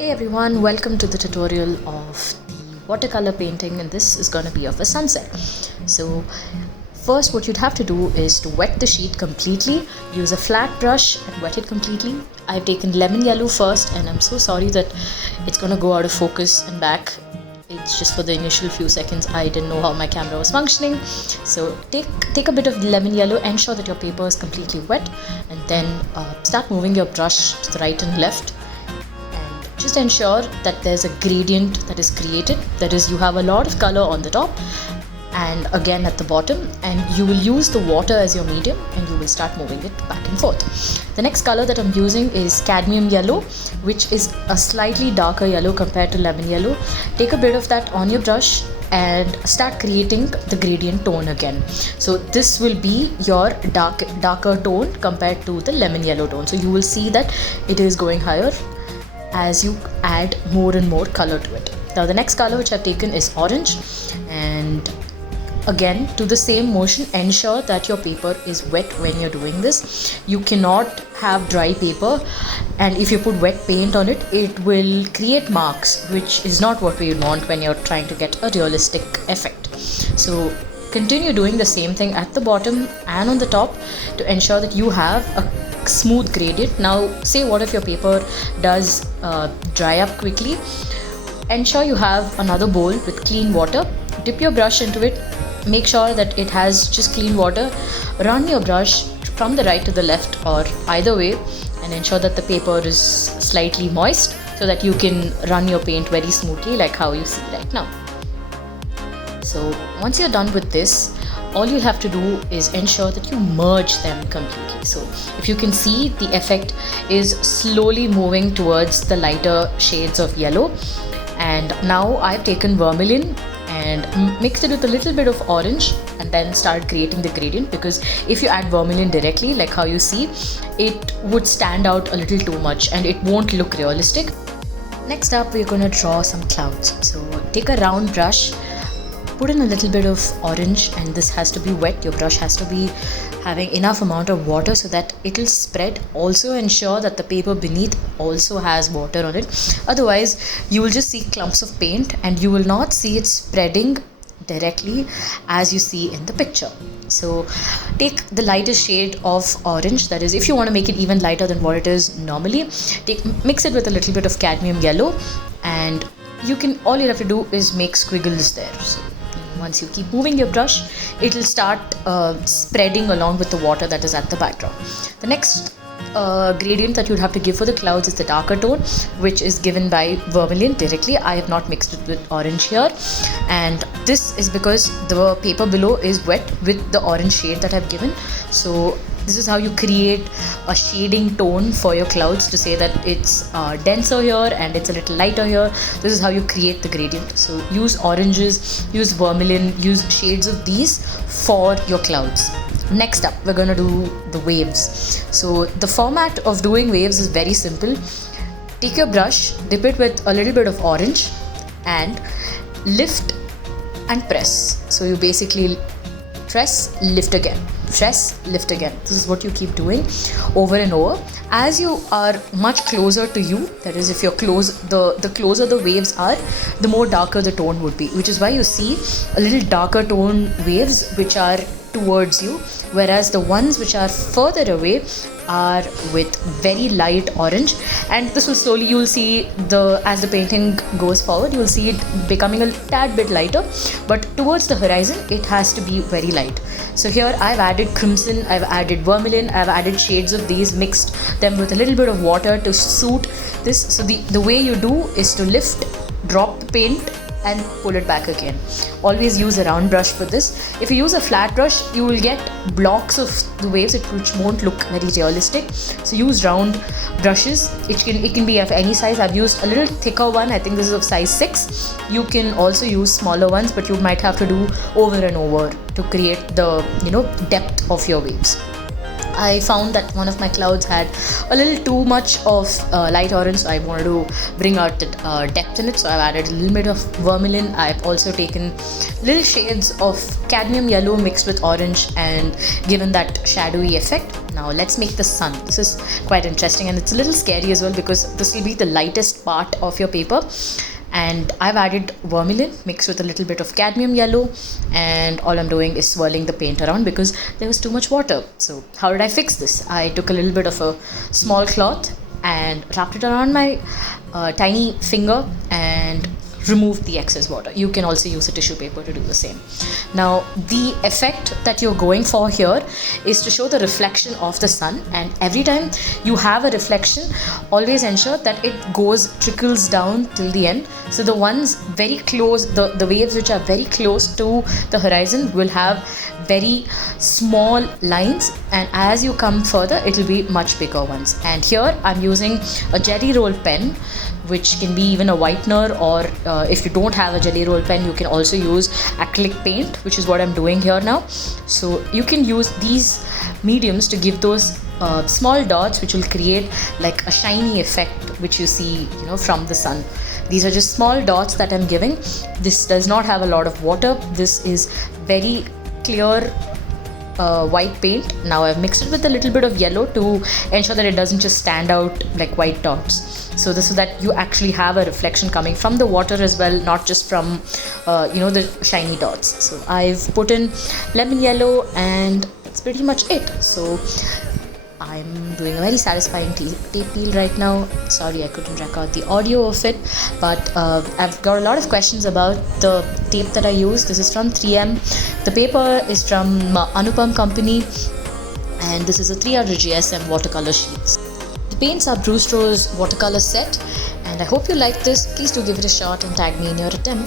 Hey everyone, welcome to the tutorial of the watercolor painting, and this is going to be of a sunset. So first what you'd have to do is to wet the sheet completely. Use a flat brush and wet it completely. I've taken lemon yellow first, and I'm so sorry that it's going to go out of focus and back. It's just for the initial few seconds I didn't know how my camera was functioning. So take a bit of lemon yellow, ensure that your paper is completely wet, and then start moving your brush to the right and left. Just ensure that there's a gradient that is created, that is, you have a lot of color on the top and again at the bottom, and you will use the water as your medium and you will start moving it back and forth. The next color that I'm using is cadmium yellow, which is a slightly darker yellow compared to lemon yellow. Take a bit of that on your brush and start creating the gradient tone again. So this will be your darker tone compared to the lemon yellow tone. So you will see that it is going higher as you add more and more color to it. Now the next color which I've taken is orange, and again to the same motion, ensure that your paper is wet when you're doing this. You cannot have dry paper, and if you put wet paint on it, it will create marks, which is not what we want when you're trying to get a realistic effect. So continue doing the same thing at the bottom and on the top to ensure that you have a smooth gradient. Now say what if your paper does dry up quickly. Ensure you have another bowl with clean water. Dip your brush into it, make sure that it has just clean water. Run your brush from the right to the left or either way, and ensure that the paper is slightly moist so that you can run your paint very smoothly, like how you see right now. So once you're done with this, all you'll have to do is ensure that you merge them completely. So if you can see, the effect is slowly moving towards the lighter shades of yellow. And now I've taken vermilion and mixed it with a little bit of orange and then start creating the gradient, because if you add vermilion directly, like how you see, it would stand out a little too much and it won't look realistic. Next up, we're going to draw some clouds. So take a round brush, put in a little bit of orange, and this has to be wet. Your brush has to be having enough amount of water so that it'll spread. Also ensure that the paper beneath also has water on it. Otherwise, you will just see clumps of paint and you will not see it spreading directly as you see in the picture. So take the lightest shade of orange, that is, if you want to make it even lighter than what it is normally, mix it with a little bit of cadmium yellow, and all you have to do is make squiggles there. So once you keep moving your brush, it will start spreading along with the water that is at the background. The next gradient that you'd have to give for the clouds is the darker tone, which is given by vermilion directly. I have not mixed it with orange here, and this is because the paper below is wet with the orange shade that I've given. So this is how you create a shading tone for your clouds, to say that it's denser here and it's a little lighter here. This is how you create the gradient. So use oranges, use vermilion, use shades of these for your clouds. Next up, we're going to do the waves. So the format of doing waves is very simple. Take your brush, dip it with a little bit of orange, and lift and press. So you basically press, lift again, press, lift again. This is what you keep doing over and over. As you are much closer to you, that is, if you're close, the closer the waves are, the more darker the tone would be, which is why you see a little darker tone waves which are towards you, whereas the ones which are further away are with very light orange. And this will slowly, you will see, as the painting goes forward, you will see it becoming a tad bit lighter, but towards the horizon it has to be very light. So here I've added crimson, I've added vermilion, I've added shades of these, mixed them with a little bit of water to suit this. So the way you do is to lift, drop the paint and pull it back again. Always use a round brush for this. If you use a flat brush, you will get blocks of the waves which won't look very realistic. So use round brushes. It can be of any size. I've used a little thicker one. I think this is of size 6. You can also use smaller ones, but you might have to do over and over to create the depth of your waves. I found that one of my clouds had a little too much of light orange, so I wanted to bring out the depth in it. So I've added a little bit of vermilion. I've also taken little shades of cadmium yellow mixed with orange and given that shadowy effect. Now let's make the sun. This is quite interesting and it's a little scary as well because this will be the lightest part of your paper. And I've added vermilion mixed with a little bit of cadmium yellow, and all I'm doing is swirling the paint around because there was too much water. So how did I fix this? I took a little bit of a small cloth and wrapped it around my tiny finger and removed the excess water. You can also use a tissue paper to do the same. Now the effect that you're going for here is to show the reflection of the sun, and every time you have a reflection, always ensure that it trickles down till the end. So the ones very close, the waves which are very close to the horizon will have very small lines, and as you come further it will be much bigger ones. And here I'm using a jelly roll pen, which can be even a whitener, or if you don't have a jelly roll pen, you can also use acrylic paint, which is what I'm doing here now. So you can use these mediums to give those small dots which will create like a shiny effect which you see, from the sun. These are just small dots that I'm giving. This does not have a lot of water. This is very clear white paint. Now I've mixed it with a little bit of yellow to ensure that it doesn't just stand out like white dots. So this is that you actually have a reflection coming from the water as well, not just from the shiny dots. So I've put in lemon yellow and that's pretty much it. So I'm doing a very satisfying tape peel right now. Sorry I couldn't record the audio of it, but I've got a lot of questions about the tape that I use. This is from 3M. The paper is from Anupam company, and this is a 300 GSM watercolor sheets. The paints are Bruce Rose watercolor set, and I hope you like this. Please do give it a shot and tag me in your attempt.